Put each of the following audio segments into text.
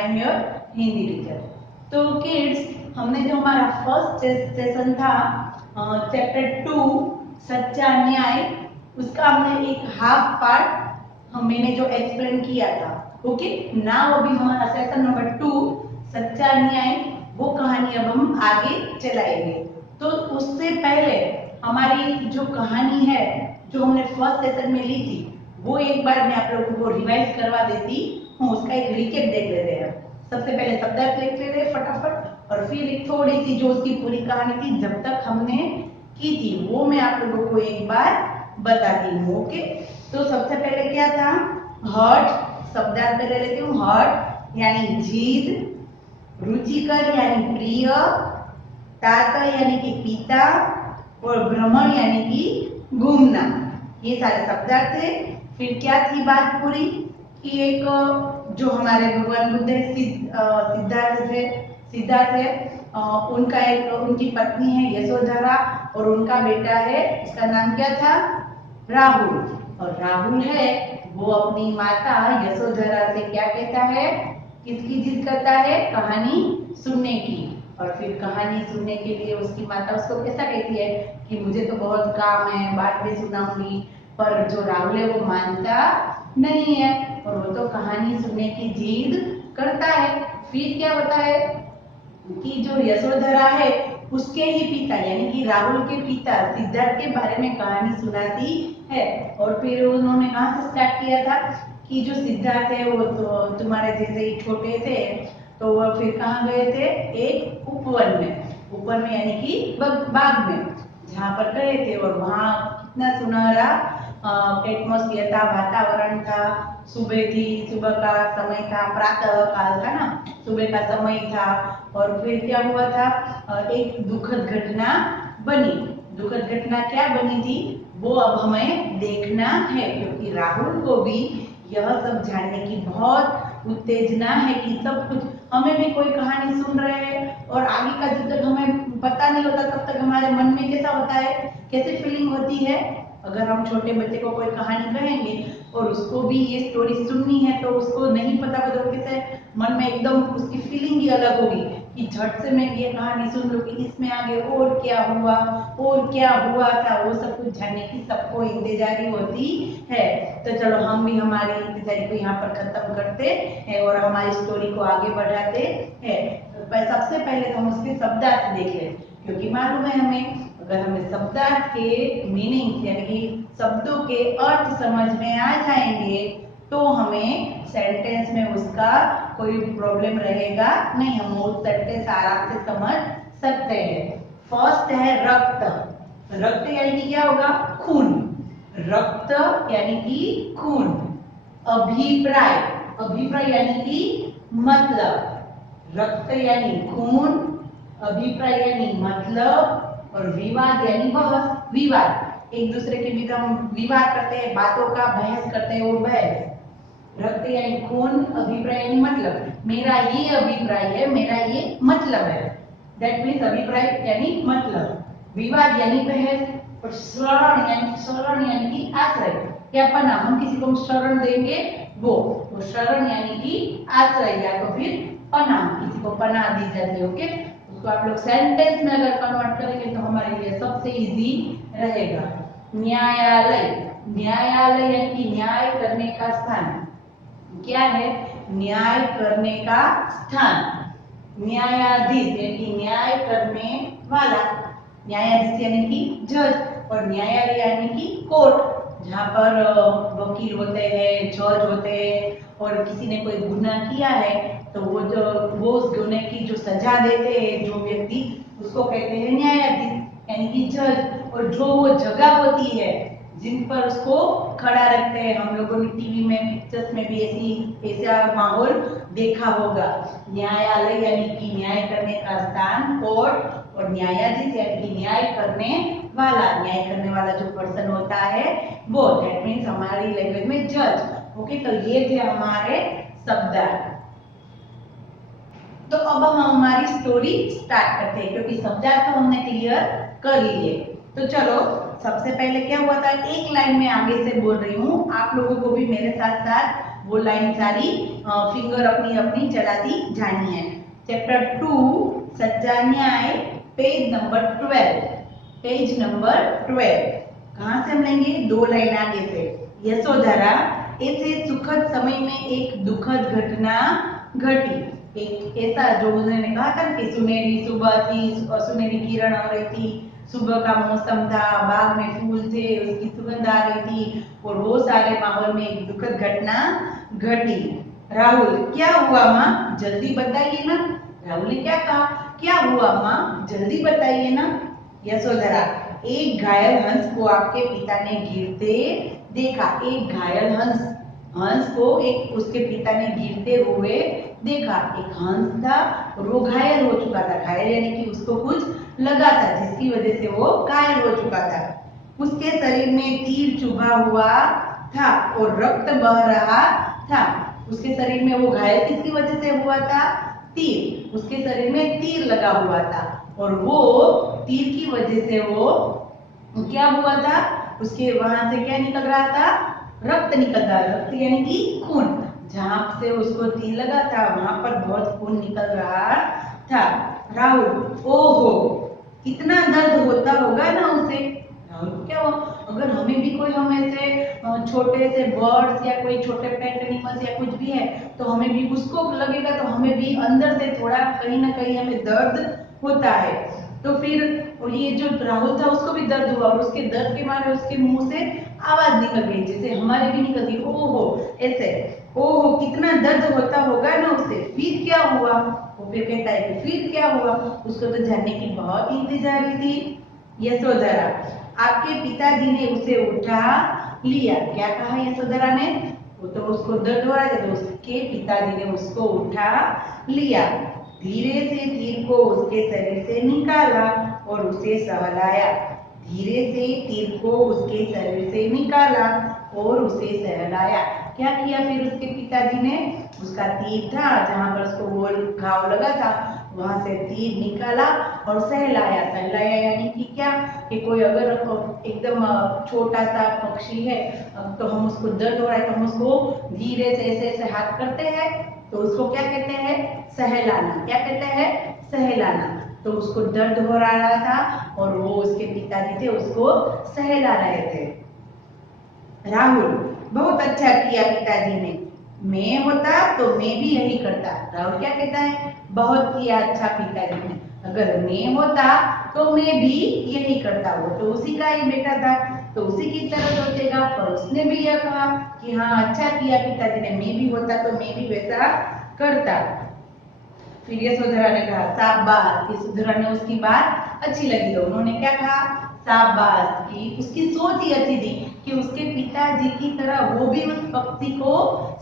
I am your Hindi teacher. तो kids, हमने जो हमारा फर्स्ट सेशन था चैप्टर 2 सच्चा न्याय, उसका हमने एक हाफ पार्ट मैंने जो एक्सप्लेन किया था। ओके, नाउ अभी हमारा सेशन नंबर 2 सच्चा न्याय, वो कहानी अब हम आगे चलाएंगे। तो उससे पहले हमारी जो कहानी है जो हमने फर्स्ट सेशन में ली थी, वो एक बार मैं आप लोगों को रिवाइज करवा देती हूँ। उसका एक रिकेप देख लेते हैं। सबसे पहले शब्दार्थ लिख लेते हैं फटाफट, और फिर एक थोड़ी सी जो उसकी पूरी कहानी थी जब तक हमने की थी वो मैं आप लोगों को एक बार बताती हूँ। ओके, तो सबसे पहले क्या था, हर्ट, शब्दार्थ पहले लेती हूँ। हर्ट यानी जीद, रुचिकर यानी प्रिय, तात यानी कि पिता, और भ्रमण यानी कि घूमना, ये सारे शब्दार्थ थे। फिर क्या थी बात पूरी कि एक जो हमारे भगवान बुद्ध सिद्धार्थ है, उनका एक उनकी पत्नी है यशोधरा, और उनका बेटा है, उसका नाम क्या था, राहुल। और राहुल है वो अपनी माता यशोधरा से क्या कहता है, किसकी जिद करता है, कहानी सुनने की। और फिर कहानी सुनने के लिए उसकी माता उसको कैसा कहती है कि मुझे तो बहुत काम है, बाद में सुनाऊंगी। पर जो राहुल है वो मानता नहीं है, और वो तो कहानी सुनने की जिद करता है। फिर क्या होता है कि जो यशोधरा है उसके ही पिता यानी कि राहुल के पिता सिद्धार्थ के बारे में कहानी सुनाती है। और फिर उन्होंने कहाँ से स्टार्ट किया था कि जो सिद्धार्थ है वो तो तुम्हारे जैसे ही छोटे थे, तो वो फिर कहाँ गए थे, एक उपवन में यानी कि बाग में जहाँ पर गए थे, और वहाँ कितना सुनहरा एटमॉस्फियर था, वातावरण था। सुबह का समय था, प्रातः काल था ना, सुबह का समय था। और फिर क्या हुआ था, एक दुखद घटना बनी। दुखद घटना क्या बनी थी वो अब हमें देखना है, क्योंकि राहुल को भी यह सब जानने की बहुत उत्तेजना है कि सब कुछ हमें भी कोई कहानी सुन रहे हैं, और आगे का जब तक हमें पता नहीं होता तब तक हमारे मन में कैसा होता है, कैसी फीलिंग होती है। अगर हम छोटे बच्चे को कोई कहानी कहेंगे और उसको भी ये स्टोरी सुननी है, तो उसको नहीं पता तो कैसे मन में एकदम उसकी फीलिंग ही अलग होगी कि झट से मैं ये कहानी सुन लूं कि इसमें आगे और क्या हुआ था, वो सब कुछ जानने की सबको इंतजारी होती है। तो चलो हम भी हमारी इंतजारी को यहाँ पर खत्म करते हैं और हमारी स्टोरी को आगे बढ़ाते हैं। सबसे पहले तो हम उसके शब्दार्थ देख लें, क्योंकि मालूम है हमें, अगर हमें शब्दार्थ के मीनिंग यानी कि शब्दों के अर्थ समझ में आ जाएंगे तो हमें सेंटेंस में उसका कोई प्रॉब्लम रहेगा नहीं, हम वो सेंटेंस आराम से समझ सकते हैं। फर्स्ट है रक्त। रक्त यानी कि क्या होगा, खून। रक्त यानी कि खून। अभिप्राय, अभिप्राय यानी कि मतलब। रक्त यानी खून, अभिप्राय यानी मतलब, और विवाद यानी बहस, विवाद, एक दूसरे के बीच हम विवाद करते हैं, बातों का बहस करते हैं, वो बहस। रक्त यानी खून, अभिप्राय यानी मतलब, मेरा ये अभिप्राय है, मेरा ये मतलब है, दैट मीन्स अभिप्राय यानी मतलब। विवाद यानी बहस, और शरण यानी कि आश्रय या पनाह, हम किसी को शरण देंगे वो शरण यानी कि आश्रय या तो फिर पनाह, किसी को पनाह दी जाती है। ओके, उसको आप लोग सेंटेंस में अगर कन्वर्ट करेंगे तो हमारे लिए सबसे इजी रहेगा। न्यायालय, न्यायालय यानी कि न्याय करने का स्थान। क्या है, न्याय करने का स्थान। न्यायाधीश यानी कि न्याय करने वाला, न्यायाधीश यानी कि जज, और न्यायालय यानी कि कोर्ट, जहाँ पर वकील होते हैं, जज होते हैं, और किसी ने कोई गुनाह किया है तो वो उस गुनाह की जो सजा देते हैं जो व्यक्ति, उसको कहते हैं न्यायाधीश यानी कि जज। और जो वो जगह होती है जिन पर उसको खड़ा रखते हैं, हम लोगों ने टीवी में, पिक्चर्स में भी ऐसा माहौल देखा होगा। न्यायालय यानी कि न्याय करने का स्थान, कोर्ट, और न्यायाधीश यानी कि न्याय करने वाला जो पर्सन होता है वो, दैट मीन्स हमारी लैंग्वेज में जज। ओके, तो ये थे हमारे शब्दार्थ। तो अब हम हमारी स्टोरी स्टार्ट करते हैं, क्योंकि शब्दार्थ तो हमने क्लियर कर लिए। तो चलो, सबसे पहले क्या हुआ था, एक लाइन में आगे से बोल रही हूँ, आप लोगों को भी मेरे साथ साथ वो लाइन सारी फिंगर अपनी अपनी चलाती जानी है। चैप्टर 2 सच्चा न्याय, पेज नंबर 12। पेज नंबर 12 कहाँ से हम लेंगे? 2 लाइन आगे से। यशोधरा, ऐसे सुखद समय में एक दुखद घटना घटी। एक ऐसा जो उन्होंने कहा था कि सुनहरी सुबह थी, सुनहरी किरण आ रही थी, सुबह का मौसम था, बाग में फूल थे, उसकी सुगंध आ रही थी और वो सारे माहौल में एक दुखद घटना घटी। राहुल, क्या हुआ माँ? जल्दी बताइए ना। राहुल ने क्या कहा? क्या हुआ माँ? जल्दी बताइए ना। यशोधरा, एक घायल हंस को आपके पिता ने गिरते देखा। एक घायल हंस, हंस को एक उसके पिता ने गिरते हुए देखा। एक हंस था और वो घायल हो चुका था। घायल यानी कि उसको कुछ लगा था जिसकी वजह से वो घायल हो चुका था। उसके शरीर में तीर चुभा हुआ था और रक्त बह रहा था। उसके शरीर में वो घायल किसकी वजह से हुआ था? तीर। उसके शरीर में तीर लगा हुआ था और वो तीर की वजह से वो क्या हुआ था? उसके वहां से क्या निकल रहा था? रक्त निकल रहा। रक्त यानी कि खून। जहां से उसको तीर लगा था वहां पर बहुत खून निकल रहा था। राहुल, ओहो, कितना दर्द होता होगा ना उसे। राहुल को क्या हुआ? अगर हमें भी कोई, हम ऐसे छोटे से बर्ड्स या कोई छोटे पेट एनिमल्स या कुछ भी है तो हमें भी उसको लगेगा तो हमें भी अंदर से थोड़ा कहीं ना कहीं हमें दर्द होता है। तो फिर ये जो राहुल था उसको भी दर्द हुआ और उसके दर्द के मारे उसके मुंह से आवाज निकल गई जैसे हमारे भी निकलती। ओहो, ऐसे ओहो कितना दर्द होता होगा ना उसे। फिर क्या हुआ? वो फिर कहता है कि फिर क्या हुआ? उसको तो जानने की बहुत इंतजार थी। यशोधरा, आपके पिताजी ने उसे उठा लिया। क्या कहा यशोधरा ने? वो तो उसको दर्द हो रहा था तो उसके पिताजी ने उसको उठा लिया। धीरे से तीर को उसके शरीर से निकाला और उसे सहलाया। धीरे से तीर को उसके शरीर से निकाला और उसे सहलाया। क्या किया फिर उसके पिताजी ने? उसका तीर था जहां पर उसको गोल घाव लगा था वहां से तीर निकाला और सहलाया। सहलाया यानी कि क्या? कि कोई अगर एकदम छोटा सा पक्षी है तो हम उसको दर्द हो रहा है तो हम उसको धीरे से ऐसे ऐसे हाथ करते हैं तो उसको क्या कहते हैं? सहलाना। क्या कहते हैं? सहलाना। तो उसको दर्द हो रहा था और वो उसके पिताजी थे उसको सहला रहे थे। राहुल, बहुत अच्छा किया पिताजी ने। मैं होता तो मैं भी यही करता। राहुल क्या कहता है? बहुत किया अच्छा पिताजी ने। अगर मैं होता तो मैं भी यही करता। वो तो उसी का ही बेटा था तो उसी की तरह सोचेगा। पर उसने भी यह कहा कि हाँ अच्छा किया पिताजी ने, मैं भी होता तो मैं भी वैसा करता। फिर यशोधरा ने कहा शाबाश। यशोधरा ने उसकी बात अच्छी लगी तो उन्होंने क्या कहा? शाबाश। की उसकी सोच ही अच्छी थी कि उसके पिताजी की तरह वो भी उस पक्षी को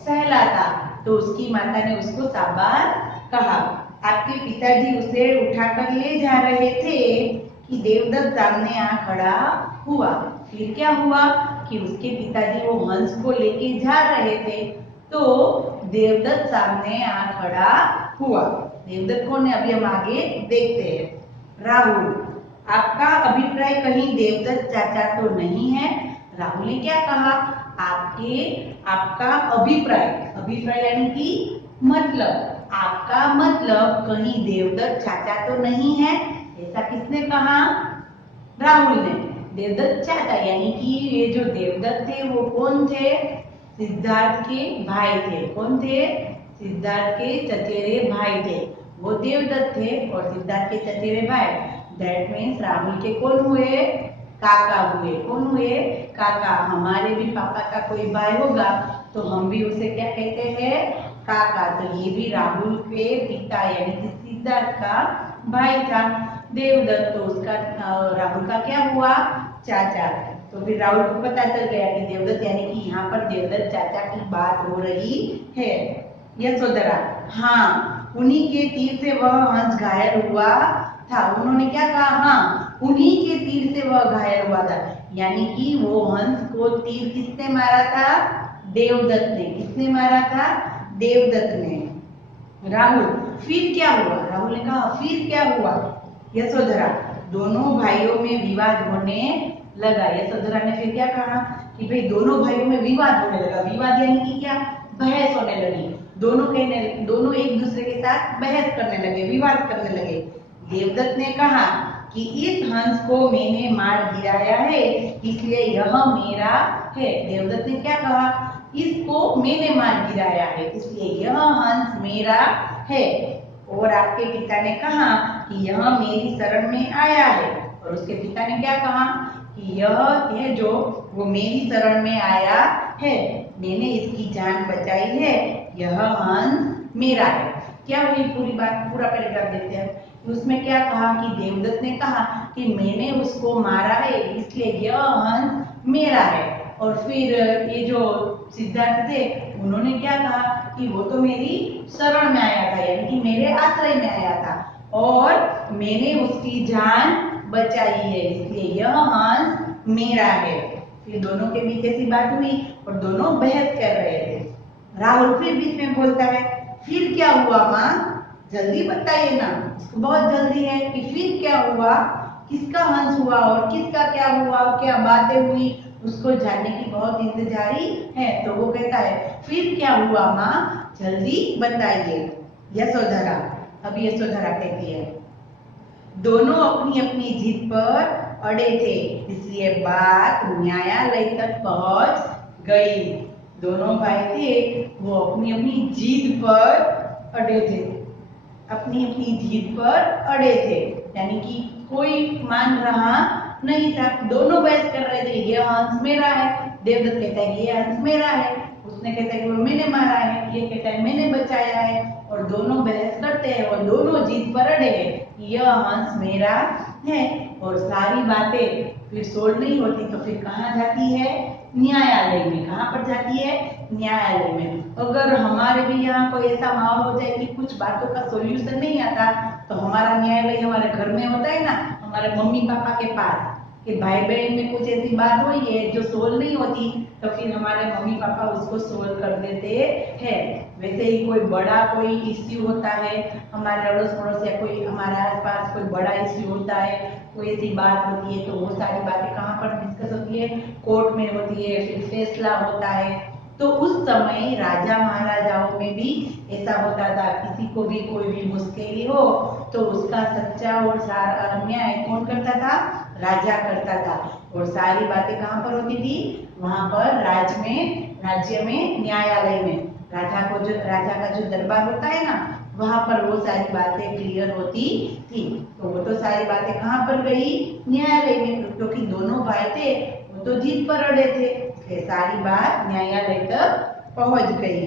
सहलाता। तो उसकी माता ने उसको शाबाश कहा। आपके पिताजी उसे उठाकर ले जा रहे थे कि देवदत्त सामने आ खड़ा हुआ। फिर क्या हुआ कि उसके पिताजी वो हंस को लेके जा रहे थे तो देवदत्त सामने आ खड़ा हुआ। देवदत्त कौन है अभी हम आगे देखते हैं। राहुल, आपका अभिप्राय कहीं देवदत्त चाचा तो नहीं है? राहुल ने क्या कहा? आपका अभिप्राय। अभिप्राय यानी कि मतलब। आपका मतलब कहीं देवदत्त चाचा तो नहीं है? ऐसा किसने कहा? राहुल ने। देवदत्त चाचा यानी कि ये जो देवदत्त थे वो कौन थे? सिद्धार्थ के भाई थे। कौन थे? सिद्धार्थ के चचेरे भाई थे। वो देवदत्त थे और सिद्धार्थ के चचेरे भाई। दैट मीन्स राहुल के कौन हुए? काका हुए। कौन हुए? काका। हमारे भी पापा का कोई भाई होगा तो हम भी उसे क्या कहते हैं? काका। तो ये भी राहुल के पिता यानी कि सिद्धार्थ का भाई था। देवदत्त तो उसका राहुल का क्या हुआ? चाचा। तो फिर राहुल को पता चल गया कि देवदत्त यानी कि यहाँ पर देवदत्त चाचा की बात हो रही है। यशोधरा, हाँ उन्हीं के तीर से वह हंस घायल हुआ था। उन्होंने क्या कहा? हाँ उन्हीं के तीर से वह घायल हुआ था। यानी कि वो हंस को तीर किसने मारा था? देवदत्त ने। किसने मारा था? देवदत्त ने। राहुल, फिर क्या हुआ? राहुल ने कहा फिर क्या हुआ? यशोधरा, दोनों भाइयों में विवाद होने लगा। यशोधरा ने फिर क्या कहा कि भाई दोनों भाइयों में विवाद होने लगा। विवाद यानी कि क्या? बहस होने लगी। दोनों एक दूसरे के साथ बहस करने लगे, विवाद करने लगे। देवदत्त ने कहा कि इस हंस को मैंने मार गिराया है, इसलिए यह मेरा है। देवदत्त ने क्या कहा? इसको मैंने मार गिराया है, इसलिए यह हंस मेरा है। और आपके पिता ने कहा कि यह मेरी शरण में आया है, और उसके पिता ने क्या कहा कि यह है जो वो मेरी शरण में आया है, मैंने इसकी जान बचाई है, यह हंस मेरा है। क्या हुई पूरी बात? पूरा पैराग्राफ देखते हैं। उसमें क्या कहा कि देवदत्त ने कहा कि मैंने उसको मारा है, इसलिए यह हंस मेरा है। और फिर ये जो सिद्धार्थ थे उन्होंने क्या कहा कि वो तो मेरी शरण में आया था, यानी कि मेरे आश्रय में आया था और मैंने उसकी जान बचाई है, इसलिए यह हंस मेरा है। फिर दोनों के बीच ऐसी बात हुई और दोनों बहस कर रहे थे। राहुल फिर बीच में बोलता है, फिर क्या हुआ माँ? जल्दी बताइए ना, इसको बहुत जल्दी है कि फिर क्या हुआ, किसका हंस हुआ और किसका क्या हुआ, क्या बातें हुई, उसको जानने की बहुत इंतजारी है। तो वो कहता है, फिर क्या हुआ माँ, जल्दी बताइए। यशोधरा, अभी यशोधरा कहती है, दोनों अपनी अपनी जिद पर अड़े थे, इसलिए बात न्यायालय तक पहुंच गई। दोनों भाई थे, वो अपनी अपनी जिद पर अड़े थे, अपनी अपनी जिद पर अड़े थे, यानी कि कोई मान रहा नहीं था। दोनों बहस कर रहे थे, ये हंस मेरा है। देवदत्त कहता है कि ये हंस मेरा है, उसने कहता है कि वो मैंने मारा है, ये कहता है मैंने बचाया है। और दोनों बहस करते हैं और दोनों जिद पर अड़े हैं कि यह हंस मेरा है। और सारी बातें फिर सोल्व नहीं होती तो फिर कहाँ जाती है? न्यायालय में। कहाँ पर जाती है? न्यायालय में। अगर हमारे भी यहाँ कोई ऐसा माहौल हो जाए कि कुछ बातों का सॉल्यूशन नहीं आता, तो हमारा न्यायालय हमारे घर में होता है ना, हमारे मम्मी पापा के पास, कि भाई बहन में कुछ ऐसी बात हुई है जो सोल्व नहीं होती, तो फिर हमारे मम्मी पापा उसको सोल्व कर देते हैं। वैसे ही कोई बड़ा कोई इश्यू होता है, हमारे अड़ोस पड़ोस या कोई हमारे आसपास कोई बड़ा इश्यू होता है, कोई ऐसी बात होती है, तो वो सारी बातें कहाँ पर डिस्कस होती है? कोर्ट में होती है, फिर फैसला होता है। तो उस समय राजा महाराजाओं में भी ऐसा होता था, किसी को भी कोई भी मुश्किल हो तो उसका सच्चा और सारा न्याय कौन करता था? राजा करता था। और सारी बातें कहाँ पर होती थी? वहां पर राज्य में न्यायालय में राजा का जो दरबार होता है ना, वहां पर वो सारी बातें क्लियर होती थी। तो वो तो सारी बातें कहाँ पर गई? न्यायालय में, क्योंकि दोनों भाई थे वो तो जीत पर अड़े थे, इसलिए सारी बात न्यायालय तक पहुंच गई।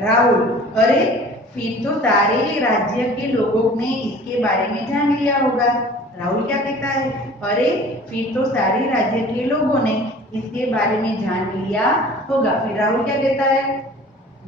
राहुल, अरे फिर तो सारे राज्य के लोगों ने इसके बारे में जान लिया होगा। राहुल क्या कहता है? अरे फिर तो सारे राज्य के लोगों ने इसके बारे में जान लिया होगा। फिर राहुल क्या कहता है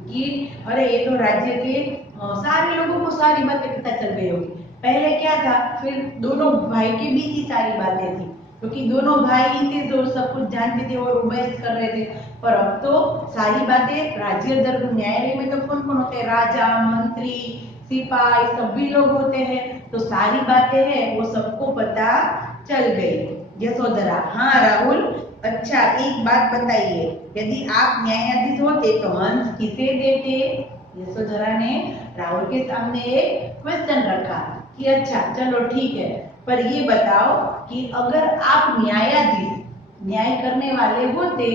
कि अरे ये तो राज्य के सारे लोगों को सारी बातें पता चल गई होगी। पहले क्या था? फिर दोनों भाई के बीच ही सारी बातें थी, क्योंकि दोनों भाई ही थे जो सब कुछ जानते थे और बहस कर रहे थे। पर अब तो सारी बातें राज्य दरबार न्यायालय में तो कौन कौन होते हैं? राजा, मंत्री, सिपाही, सभी लोग होते हैं। तो सारी बातें हैं वो सबको पता चल गई। यशोधरा, हाँ राहुल, अच्छा एक बात बताइए, यदि आप न्यायाधीश होते तो हंस किसे देते? यशोधरा ने राहुल के सामने एक क्वेश्चन रखा कि अच्छा चलो ठीक है, पर ये बताओ कि अगर आप न्याय करने वाले होते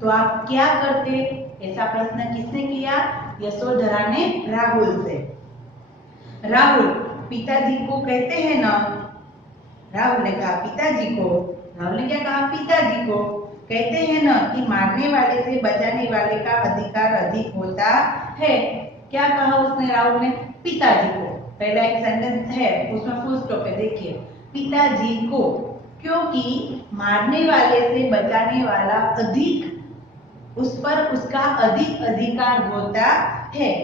तो आप क्या करते? ऐसा प्रश्न किसने किया? यशोधरा ने राहुल से। राहुल पिताजी को कहते हैं ना, राहुल ने कहा पिताजी को। राहुल ने क्या कहा? पिताजी को। कहते हैं ना कि मारने वाले से बचाने वाले का अधिकार अधिक होता है। क्या कहा उसने? राहुल ने पिताजी को। पहला एक सेंटेंस है उसमें फुल स्टॉप है, देखिए, पिताजी को, क्योंकि मारने वाले से बचाने वाला अधिक, उस पर उसका अधिक अधिकार होता है।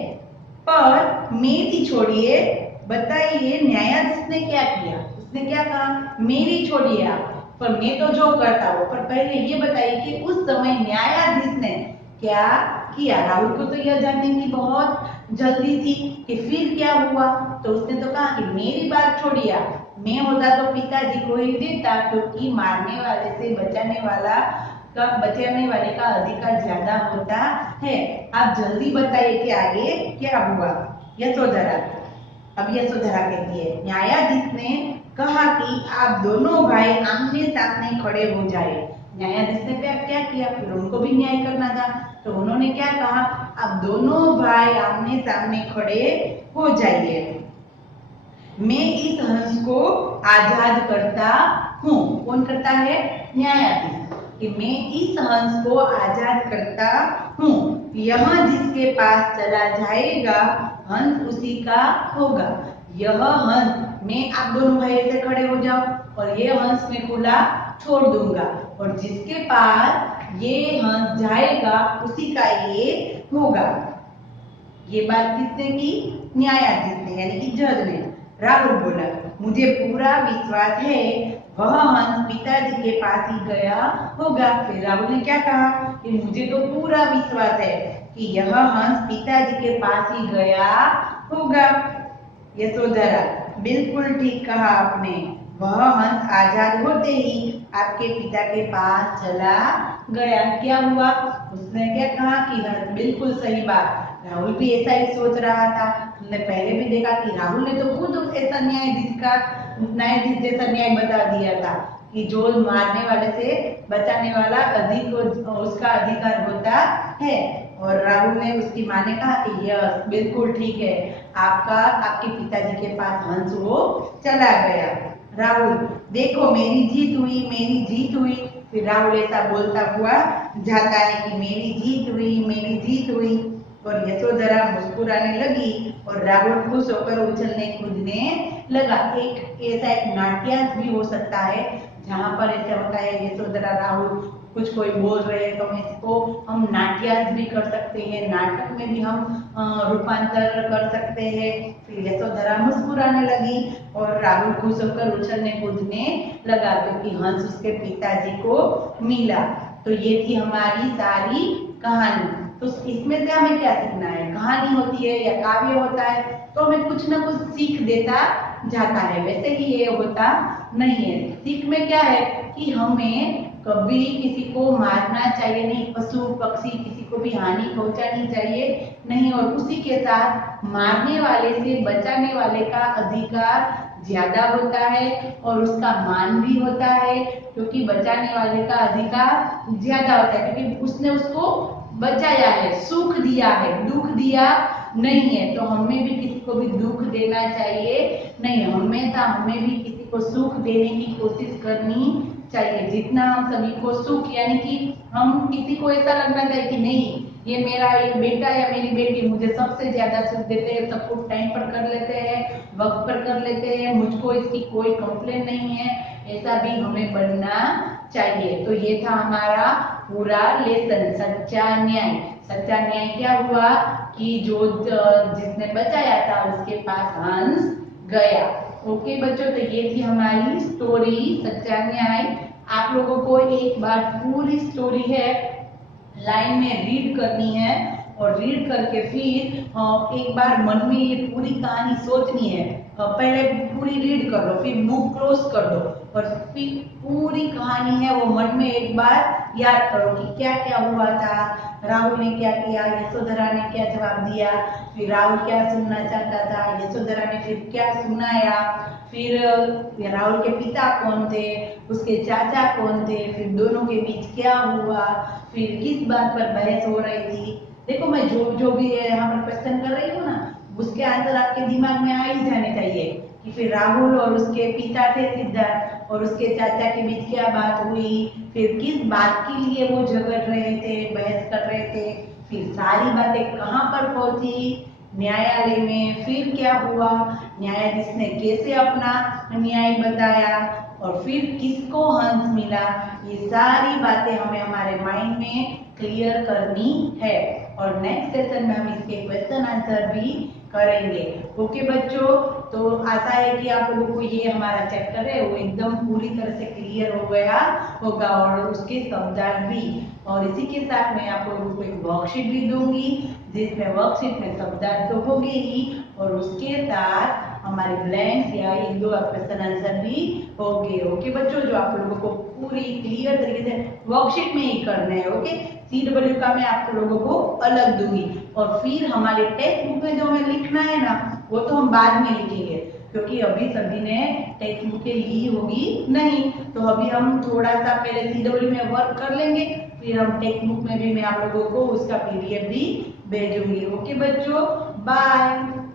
पर मेरी छोड़िए, बताइए न्यायाधीश ने क्या किया? उसने क्या कहा? मेरी छोड़िए आप, पर मैं तो जो करता हूँ। पर पहले ये बताइए कि उस समय न्यायाधीश ने क्या किया? राहुल को तो यह जानने की बहुत जल्दी थी कि फिर क्या हुआ, तो उसने तो कहा कि मेरी बात छोड़िए आप, मैं होता तो पिताजी को ही देता, क्योंकि मारने वाले से बचाने वाला का बचाने वाले का अधिकार ज्यादा होता है। आप जल्दी बताइए कि आगे क्या हुआ। यशोधरा, अब यशोधरा कहती है, न्यायाधीश ने कहा कि आप दोनों भाई आमने सामने खड़े हो जाए। न्यायाधीश ने क्या किया, फिर उनको भी न्याय करना था, तो उन्होंने क्या कहा, आप दोनों भाई आमने सामने खड़े हो जाइए। मैं इस हंस को आजाद करता हूँ। कौन करता है, न्यायाधीश, कि मैं इस हंस को आजाद करता हूँ। यह जिसके पास चला जाएगा हंस उसी का होगा। यह हंस, मैं, आप दोनों भाई ऐसे खड़े हो जाओ और ये हंस मैं खुला छोड़ दूंगा और जिसके पास ये हंस जाएगा उसी का ये होगा। ये बात किसने की, न्यायाधीश ने, यानी कि जज ने। राहुल बोला, मुझे पूरा विश्वास है वह हंस पिताजी के पास ही गया होगा। फिर राहुल ने क्या कहा कि मुझे तो पूरा विश्वास है कि यह हंस पिताजी के पास ही गया होगा। यशोधरा, बिल्कुल ठीक कहा आपने, वह हंस आजाद होते ही आपके पिता के पास चला गया। क्या हुआ, उसने क्या कहा कि हंस, बिल्कुल सही बात, राहुल भी ऐसा ही सोच रहा था। हमने पहले भी देखा कि राहुल ने तो खुद ऐसा न्यायाधीश जैसा न्याय बता दिया था कि जो मारने वाले से बचाने वाला अधिक उसका अधिकार होता है। और राहुल ने, उसकी माँ ने कहा कि यस, बिल्कुल ठीक है, आपके पिताजी के पास हंस वो चला गया। राहुल, देखो मेरी जीत हुई, मेरी जीत हुई। फिर राहुल ऐसा बोलता हुआ जाता है कि मेरी जीत हुई, मेरी जीत हुई। और यशोधरा मुस्कुराने लगी और राहुल खुश होकर उछलने कूदने लगा। ऐसा एक नाट्यांश भी हो सकता है जहाँ पर ऐसा होता है, यशोधरा राहुल कुछ कोई बोल रहे हैं तो इसको हम नाट्यांश भी कर सकते हैं, नाटक में भी हम रूपांतर कर सकते हैं। फिर यशोधरा मुस्कुराने लगी और राहुल खुश होकर उछलने कूदने लगा क्योंकि हंस उसके पिताजी को मिला। तो ये थी हमारी सारी कहानी। तो इसमें से हमें क्या सीखना है, कहानी होती है या काव्य होता है तो हमें कुछ ना कुछ सीख देता जाता है, वैसे ही ये होता नहीं है। सीख में क्या है कि हमें कभी किसी को मारना चाहिए नहीं, पशु पक्षी किसी को भी हानि पहुंचानी चाहिए नहीं, और उसी के साथ मारने वाले से बचाने वाले का अधिकार ज्यादा होता है और उसका मान भी होता है क्योंकि बचाने वाले का अधिकार ज्यादा होता है क्योंकि उसने उसको बचाया है, सुख दिया है, दुख दिया नहीं है। तो हमें भी किसी को भी दुख देना चाहिए नहीं, हमें भी किसी को सुख देने की कोशिश करनी चाहिए। जितना हम सभी को सुख, यानी कि हम किसी को ऐसा लगना चाहिए कि नहीं ये मेरा एक बेटा या मेरी बेटी मुझे सबसे ज्यादा सुख देते हैं, सब कुछ टाइम पर कर लेते हैं, वक्त पर कर लेते हैं, मुझको इसकी कोई कंप्लेन नहीं है, ऐसा भी हमें बनना चाहिए। तो ये था हमारा पूरा लेसन, सच्चा न्याय। सच्चा न्याय क्या हुआ कि जो जिसने बचाया था उसके पास हंस गया। ओके बच्चों, तो ये थी हमारी स्टोरी सच्चा न्याय। आप लोगों को एक बार पूरी स्टोरी है लाइन में रीड करनी है और रीड करके फिर एक बार मन में ये पूरी कहानी सोचनी है। पहले पूरी रीड कर लो, फिर बुक क्लोज कर दो और फिर पूरी कहानी है वो मन में एक बार याद करो कि क्या क्या हुआ था, राहुल ने क्या किया, यशोधरा ने क्या जवाब दिया, फिर राहुल क्या सुनना चाहता था, यशोधरा ने फिर क्या सुनाया, फिर राहुल के पिता कौन थे, उसके चाचा कौन थे, फिर दोनों के बीच क्या हुआ, फिर किस बात पर बहस हो रही थी। देखो मैं जो भी यहाँ पर क्वेश्चन कर रही हूँ ना उसके आंसर आपके दिमाग में आ ही जाने चाहिए कि फिर राहुल और उसके पिता थे सिद्धार्थ और उसके चाचा के बीच क्या बात हुई, फिर किस बात के लिए वो झगड़ रहे थे, बहस कर रहे थे, फिर सारी बातें कहाँ पर पहुंची, न्यायालय में, फिर क्या हुआ, न्यायाधीश ने कैसे अपना न्याय बताया और फिर किसको हंस मिला। ये सारी बातें हमें हमारे माइंड में क्लियर करनी है और नेक्स्ट सेशन में हम इसके क्वेश्चन आंसर भी करेंगे। ओके बच्चों, तो आशा है कि आप लोगों को ये हमारा चैप्टर है वो एकदम पूरी तरह से क्लियर हो गया होगा और उसके शब्दार्थ भी। और इसी के साथ मैं आप लोगों को एक वर्कशीट भी दूंगी जिसमें वर्कशीट में शब्दार्थ तो होगी ही और उसके साथ हमारे ब्लैंक्स या इन दो क्वेश्चन आंसर भी हो गए। ओके बच्चों, जो आप लोगों को पूरी क्लियर तरीके से वर्कशीट में ही करना है। ओके, CW का मैं आप लोगों को अलग दूंगी और फिर हमारे टेक्स्ट बुक में जो हमें लिखना है ना, वो तो हम बाद में लिखेंगे, क्योंकि अभी सभी ने टेक्स्ट बुकें ली होगी नहीं। तो अभी हम थोड़ा सा पहले CW में वर्क कर लेंगे, फिर हम टेक्स्ट बुक में भी मैं आप लोगों को उसका PDF भी भेजूंगी। ओके बच्चों, बाय।